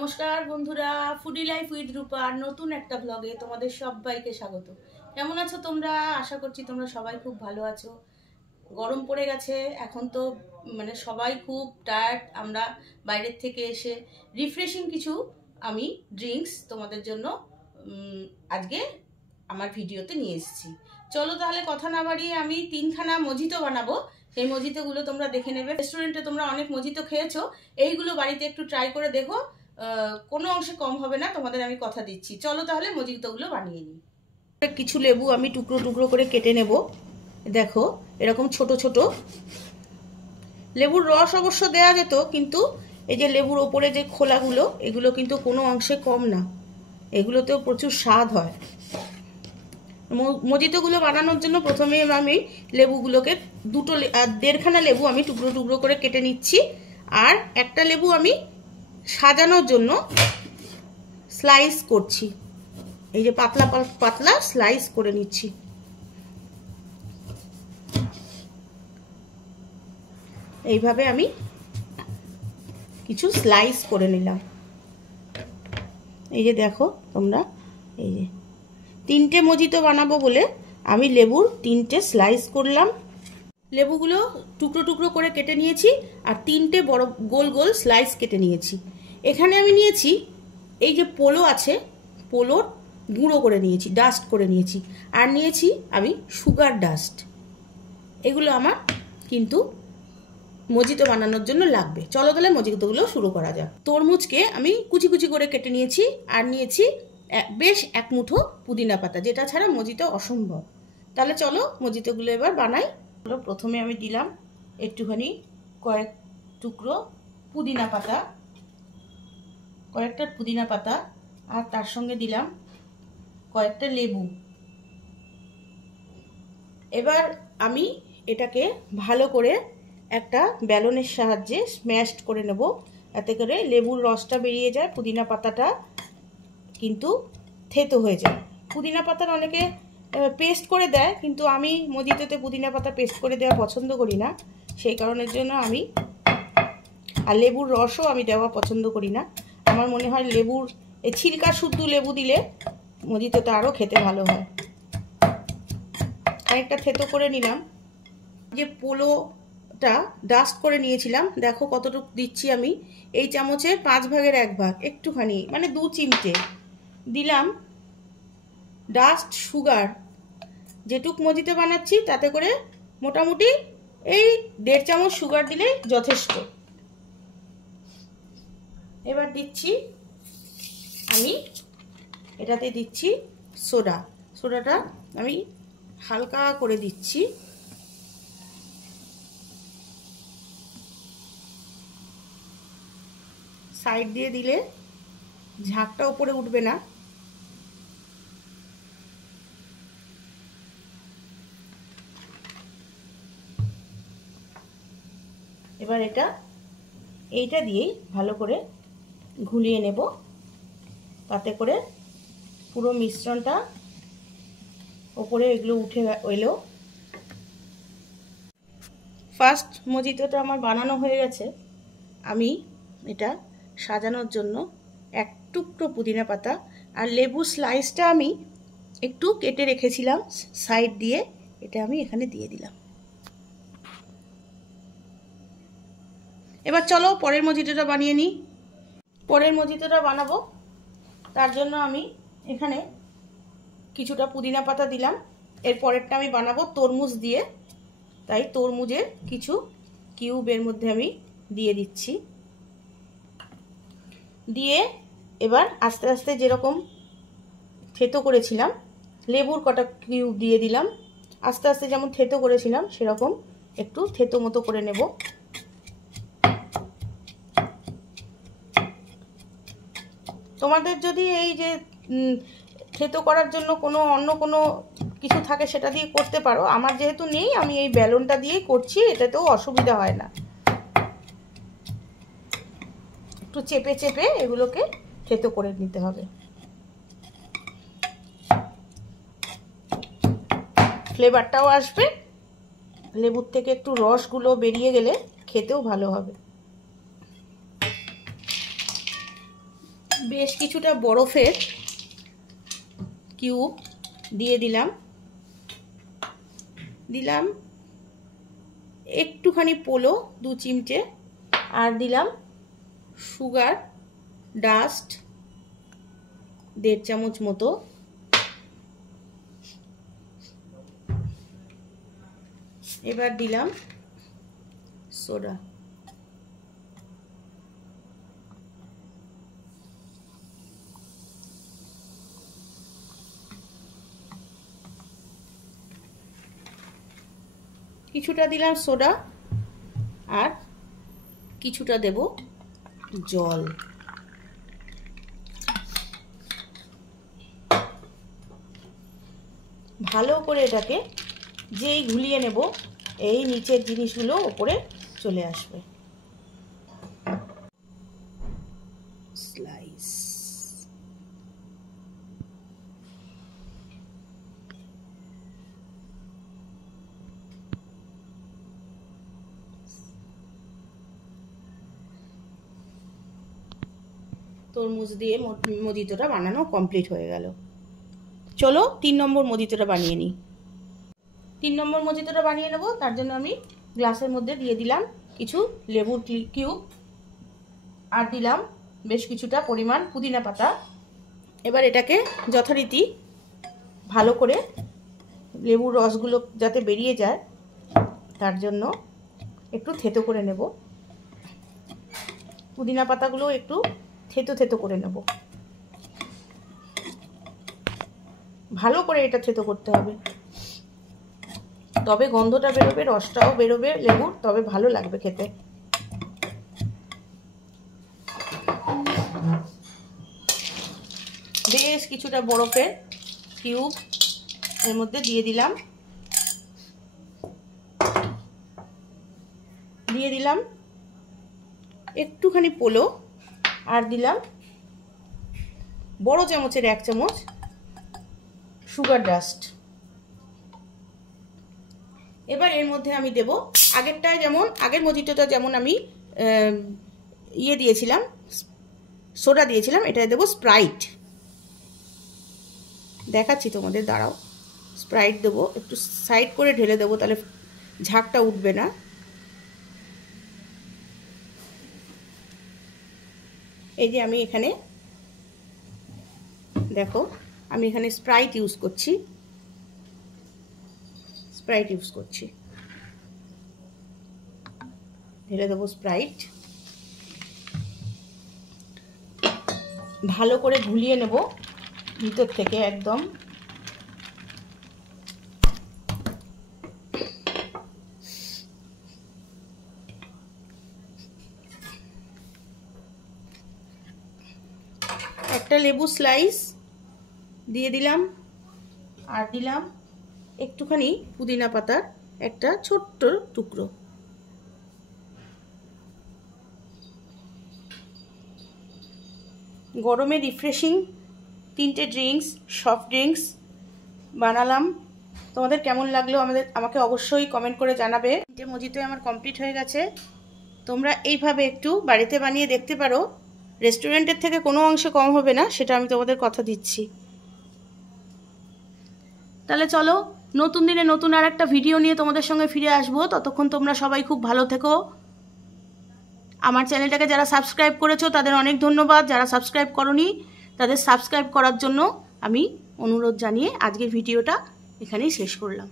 নমস্কার বন্ধুরা, foodie life with রূপার নতুন একটা ব্লগে তোমাদের সবাইকে স্বাগত। কেমন আছো তোমরা? আশা করছি তোমরা সবাই খুব ভালো আছো। গরম পড়ে গেছে এখন তো, মানে সবাই খুব টায়ার্ড। আমরা বাইরের থেকে এসে রিফ্রেশিং কিছু আমি ড্রিঙ্কস তোমাদের জন্য আজকে আমার ভিডিওতে নিয়ে এসেছি। চলো তাহলে কথা না বাড়িয়ে আমি 3খানা মজিতো বানাবো। সেই মজিতোগুলো তোমরা দেখে নেবে। রেস্টুরেন্টে তোমরা অনেক মজিতো খেয়েছো, এইগুলো বাড়িতে একটু ট্রাই করে দেখো, কোনো অংশে কম হবে না, তোমাদের আমি কথা দিচ্ছি। চলো তাহলে মজিতোগুলো বানিয়ে নিই। কিছু লেবু আমি টুকরো টুকরো করে কেটে নেব। দেখো এরকম ছোট ছোট। লেবুর রস অবশ্য দেয়া যেত, কিন্তু এই যে লেবুর ওপরে যে খোলাগুলো, এগুলো কিন্তু কোনো অংশে কম না, এগুলোতেও প্রচুর স্বাদ হয়। মজিতোগুলো বানানোর জন্য প্রথমে আমি লেবুগুলোকে দেড়খানা লেবু আমি টুকরো টুকরো করে কেটে নিচ্ছি, আর একটা লেবু আমি সাজানোর জন্য স্লাইস করছি। এই যে পাতলা পাতলা স্লাইস করে নিচ্ছি। এইভাবে আমি কিছু স্লাইস করে নিলাম। এই যে দেখো তোমরা, এই যে 3টে মজিতো বানাবো বলে আমি লেবুর 3টে স্লাইস করলাম। লেবুগুলো টুকরো টুকরো করে কেটে নিয়েছি, আর 3টে বড় গোল গোল স্লাইস কেটে নিয়েছি। এখানে আমি নিয়েছি এই যে পোলো আছে, পোলোর গুঁড়ো করে নিয়েছি, ডাস্ট করে নিয়েছি, আর নিয়েছি আমি সুগার ডাস্ট। এগুলো আমার কিন্তু মজিতো বানানোর জন্য লাগবে। চলো তাহলে মজিতোগুলো শুরু করা যাক। তরমুজকে আমি কুচি কুচি করে কেটে নিয়েছি, আর নিয়েছি বেশ 1 মুঠো পুদিনা পাতা, যেটা ছাড়া মজিতো অসম্ভব। তাহলে চলো মজিতোগুলো এবার বানাই। প্রথমে আমি দিলাম একটুখানি কয়েক টুকরো পুদিনা পাতা, কয়েকটা পুদিনা পাতা, আর তার সঙ্গে দিলাম কয়েকটা লেবু। এবার আমি এটাকে ভালো করে একটা বেলনের সাহায্যে স্ম্যাশড করে নেব, এতে করে লেবুর রসটা বেরিয়ে যায়, পুদিনা পাতাটা কিন্তু থেতো হয়ে যায়। পুদিনা পাতার অনেকে পেস্ট করে দেয়, কিন্তু আমি মজিতোতে পুদিনা পাতা পেস্ট করে দেওয়া পছন্দ করি না, সেই কারণের জন্য আমি, আর লেবুর রসও আমি দেওয়া পছন্দ করি না। আমার মনে হয় লেবুর এই ছিলকা শুদ্ধ লেবু দিলে মজিতোটা আরও খেতে ভালো হয়। অনেকটা থেতো করে নিলাম। যে পোলোটা ডাস্ট করে নিয়েছিলাম, দেখো কতটুকু দিচ্ছি আমি। এই চামচের 5 ভাগের 1 ভাগ, একটুখানি মানে 2 চিমটে দিলাম ডাস্ট সুগার। যেটুক মজিতো বানাচ্ছি তাতে করে মোটামুটি এই 1.5 চামচ সুগার দিলেই যথেষ্ট। এবার দিচ্ছি আমি, এটাতে দিচ্ছি সোডা। সোডাটা আমি হালকা করে দিচ্ছি। সাইড দিয়ে দিলে ঝাঁকটা উপরে উঠবে না। এবার এইটা দিয়েই ভালো করে ঘুলিয়ে নেব, তাতে করে পুরো মিশ্রণটা ওপরে এগুলো উঠে এলো। ফার্স্ট মজিতোটা আমার বানানো হয়ে গেছে। আমি এটা সাজানোর জন্য 1 টুকরো পুদিনা পাতা আর লেবু স্লাইসটা আমি একটু কেটে রেখেছিলাম সাইড দিয়ে, এটা আমি এখানে দিয়ে দিলাম। এবার চলো পরের মজিতোটা বানিয়ে নিই। পরের মজিতোটা বানাবো, তার জন্য আমি এখানে কিছুটা পুদিনা পাতা দিলাম। এর পরেরটা আমি বানাবো তরমুজ দিয়ে, তাই তরমুজের কিছু কিউব এর মধ্যে আমি দিয়ে দিচ্ছি। দিয়ে এবার আস্তে আস্তে যেরকম থেতো করেছিলাম, লেবুর কটা কিউব দিয়ে দিলাম। আস্তে আস্তে যেমন থেতো করেছিলাম সেরকম একটু থেতো মতো করে নেব। তোমাদের যদি এই যে থেতো করার জন্য অন্য কোনো কিছু থাকে সেটা দিয়ে করতে পারো। আমার যেহেতু নেই, আমি এই বেলনটা দিয়েই করছি, এটাতেও অসুবিধা হয় না। একটু চেপে চেপে এগুলোকে থেতো করে নিতে হবে। ফ্লেভারটাও আসবে, লেবুর থেকে একটু রসগুলো বেরিয়ে গেলে খেতেও ভালো হবে। বেশ কিছুটা বরফের কিউব দিয়ে দিলাম একটুখানি পোলো 2 চিমটে, আর দিলাম সুগার ডাস্ট 1.5 চামচ মতো, এবার দিলাম সোডা। কিছুটা দিলাম সোডা আর কিছুটা দেব জল। ভালো করে এটাকে যেই ঘুলিয়ে নেব এই নিচের জিনিসগুলো উপরে চলে আসবে। স্লাইস তরমুজ দিয়ে মজিতোটা বানানো কমপ্লিট হয়ে গেল। চলো 3 নম্বর মজিতোটা বানিয়ে নিই। 3 নম্বর মজিতোটা বানিয়ে নেব, তার জন্য আমি গ্লাসের মধ্যে দিয়ে দিলাম কিছু লেবুর কিউব আর দিলাম বেশ কিছুটা পরিমাণ পুদিনা পাতা। এবার এটাকে যথারীতি ভালো করে লেবুর রসগুলো যাতে বেরিয়ে যায় তার জন্য একটু থেতো করে নেব। পুদিনা পাতাগুলো একটু থেতো করে নেব, ভালো করে এটা থেতো করতে হবে, তবে গন্ধটা বেরোবে, রসটাও বেরোবে লেবুর, তবে ভালো লাগবে খেতে। বেশ কিছুটা বরফের কিউব এর মধ্যে দিয়ে দিলাম একটুখানি পোলো, আর দিলাম বড় চামচের 1 চামচ সুগার ডাস্ট। এবার এর মধ্যে আমি দেব আগের মজিটোটা যেমন আমি দিয়েছিলাম সোডা দিয়েছিলাম, এটা দেব স্প্রাইট। দেখাচ্ছি তোমাদের, দাঁড়াও। স্প্রাইট দেবো, একটু সাইড করে ঢেলে দেবো, তাহলে ঝাঁকটা উঠবে না। এই যে আমি এখানে দেখো, আমি এখানে স্প্রাইট ইউজ করছি, ঢেলে দেবো স্প্রাইট। ভালো করে ঘুলিয়ে নেব ভিতর থেকে একদম। একটা লেবু স্লাইস দিয়ে দিলাম, আর দিলাম একটুখানি পুদিনা পাতার একটা ছোট্ট টুকরো। গরমে রিফ্রেশিং 3টে ড্রিঙ্কস, সফট ড্রিঙ্কস বানালাম। তোমাদের কেমন লাগলো আমাকে অবশ্যই কমেন্ট করে জানাবে। 3টে মজিতো আমার কমপ্লিট হয়ে গেছে। তোমরা এইভাবে একটু বাড়িতে বানিয়ে দেখতে পারো, রেস্টুরেন্টের থেকে কোনো অংশে কম হবে না, সেটা আমি তোমাদের কথা দিচ্ছি। তাহলে চলো, নতুন দিনে নতুন আর একটা ভিডিও নিয়ে তোমাদের সঙ্গে ফিরে আসবো। ততক্ষণ তোমরা সবাই খুব ভালো থেকো। আমার চ্যানেলটাকে যারা সাবস্ক্রাইব করেছো তাদের অনেক ধন্যবাদ, যারা সাবস্ক্রাইব করোনি তাদের সাবস্ক্রাইব করার জন্য আমি অনুরোধ জানিয়ে আজকের ভিডিওটা এখানেই শেষ করলাম।